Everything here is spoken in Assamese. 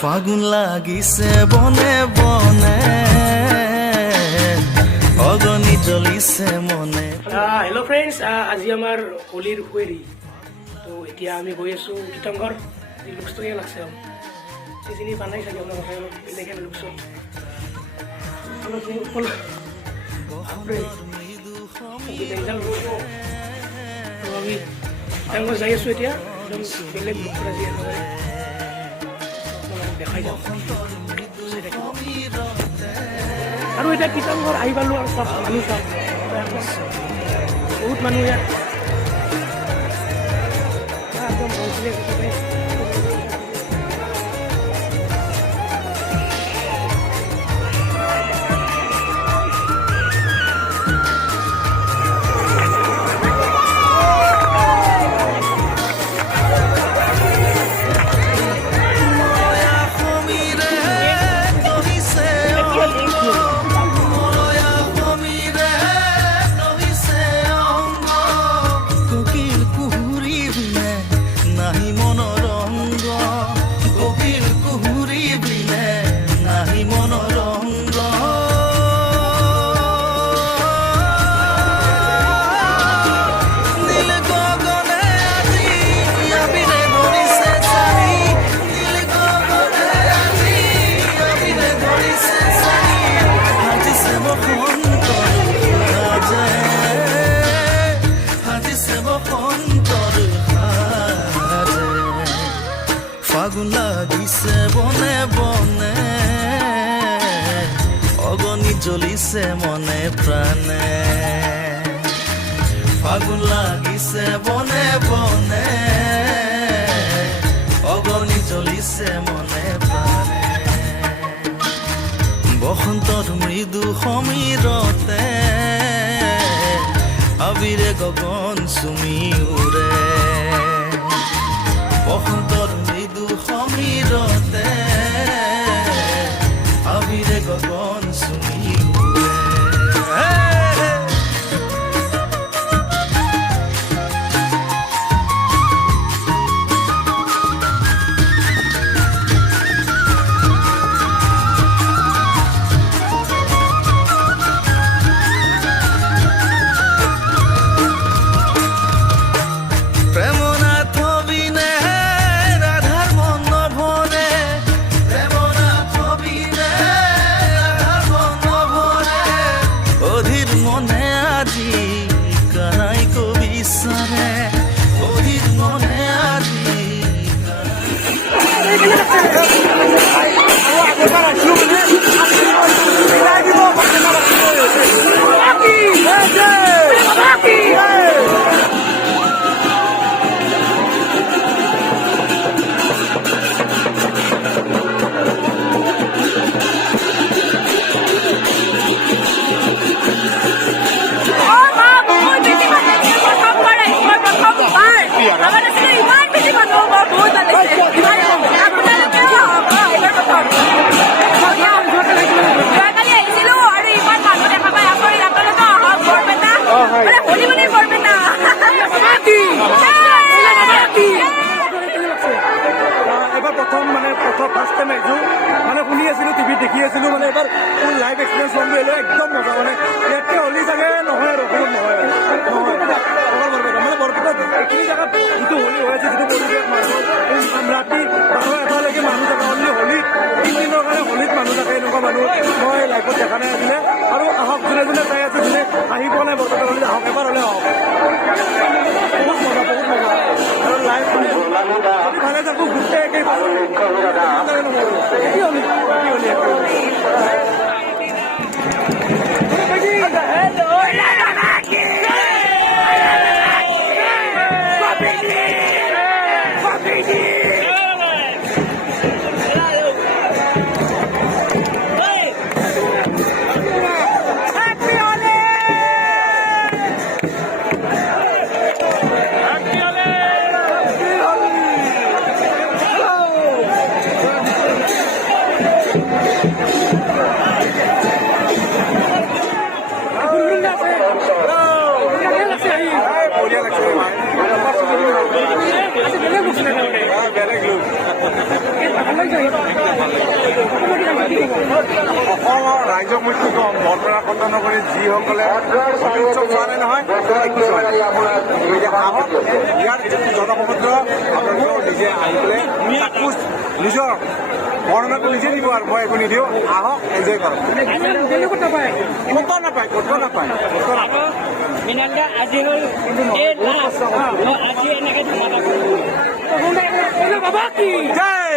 ফাগুন লাগিছে বনে বনে অগনি জ্বলিছে মনে। হেল্ল' ফ্ৰেণ্ডছ, আজি আমাৰ হোলীৰ কুৱেৰী। তো এতিয়া আমি গৈ আছোঁ তীৰ্থংকৰ। এই লুকচটো কেনে লাগছে চিনি পানাই চাগে আপোনালোকে, অলপ বেলেগ লুকচত আমি তীৰ্থংকৰ যাই আছোঁ এতিয়া, একদম বেলেগ লুক আজি দেখাই যাওঁ। আৰু এতিয়া তীৰ্থংকৰ আহি পালোঁ আৰু চব মানুহ চাওক, বহুত মানুহ ইয়াত একদম ফাগুন লাগিছে বনে বনে অগনি জ্বলিছে মনে প্ৰাণে। ফাগুন লাগিছে বনে বনে অগনি জ্বলিছে মনে প্ৰাণে। বসন্তৰ মৃদু সমীৰতে আবিৰে গগন চুমি উৰে। বসন্তৰ মৃদু সমীৰতে আবিৰে গগন চুমি উৰে। ফাৰ্ষ্ট টাইম আহিছোঁ, মানে শুনি আছিলোঁ, টিভিত দেখি আছিলোঁ, মানে এবাৰ ফুল লাইভ এক্সপিৰিয়েঞ্চ ল'ম বুলি একদম মজা। মানে ইয়াতকৈ হ'লি চাগে নহয় আৰু অসমত নহয় মানে বৰপেটাত এইখিনি জেগাত যিটো হোলী হৈ আছে, যিটো পৰিৱেশ মানুহৰ ৰাতি 12-1লৈকে মানুহ থাকে, অনলি হোলীত 3 দিনৰ কাৰণে হোলীত মানুহ থাকে, এনেকুৱা মানুহ মই লাইফত দেখা নাই আজিলে। আৰু আহক, যোনে যোনে চাই আছে, যোনে আহি পোৱা নাই বৰপেটা হ'লী, আহক, এবাৰ হ'লে আহক। বহুত মজা আৰু লাইভ ভালে থাকো গোটেই অসমৰ ৰাইজক মই কি ক'ম, বৰপেটা সত্ৰ নগৰীত যিসকলে হোলী উৎসৱ চোৱা নাই নহয়, এতিয়া আহক, ইয়াৰ যিটো জনসমুদ্ৰ আপোনালোকেও নিজে আহি পেলাই চাক্ষুষ নিজৰ বৰ্ণনাটো নিজে দিব আৰু মই একো নিদিওঁ, আহক এনজয় কৰক। ক'তো নাপায়, ক'তো নাপায়। মিনান্দা আজি হ'ল আজি এনেকে ধুমাটা জয়